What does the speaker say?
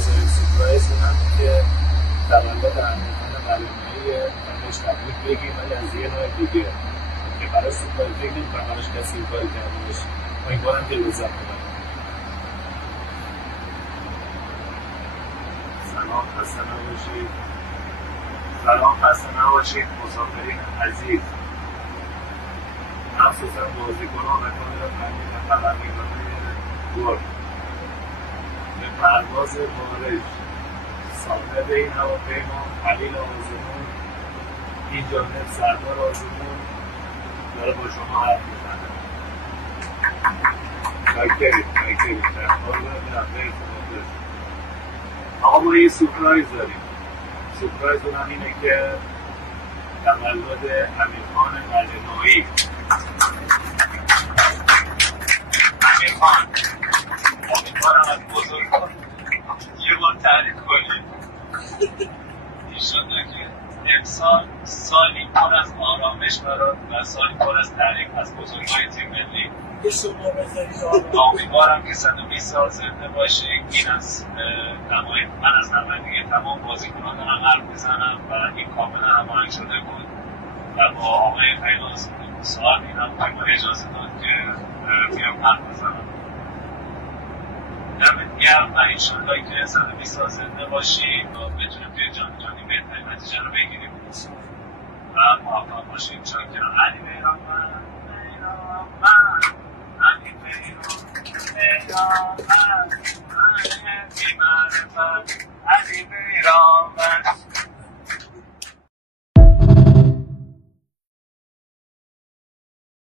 سورپرایز کنم که تولد امیرخان قلعه‌نویی بهش تبریک بگیم، ولی از یه نوع دیگه که برای سورپرایز بگیم و براش کسی این کاری کرده باشه. امیدوارم که لذت ببرید. سلام، خسته نباشید. سلام، خسته نباشید مسافرین عزیز. مخصوصا بازیکنان و خبرنگاران گرد به پرواز بارش صاحب این هواپیما خلیل آزمون، این جانب سردار آزمون داره با شما حرف میزنه. شاکریم در حال رفته خدا. آقا ما یه سورپرایز داریم. سورپرایز اونم اینه که تولد امیرخان قلعه‌نویی. امیدوارم از بزرگان یه بار تعریف کنید ایشانده که امسال سالی پر از آرامش برات و سالی پر از تعریف از بزرگای تیم ملی. امیدوارم که 120 سال زنده باشی. این از من از نمایندگی تمام بازیکنان دارم حرف میزنم و این کاملا هماهنگ شده بود و با آقای پیلاس سوال میدم که ما اجازه داد که بیام حرف بزنم. دمت گرم و انشالله که 120 سال زنده باشی و بتونیم توی جانی بهترین نتیجه رو بگیریم و موفق باشیم. چاکرم. علی بیرانوند علی بیرانوند علی بیرانوند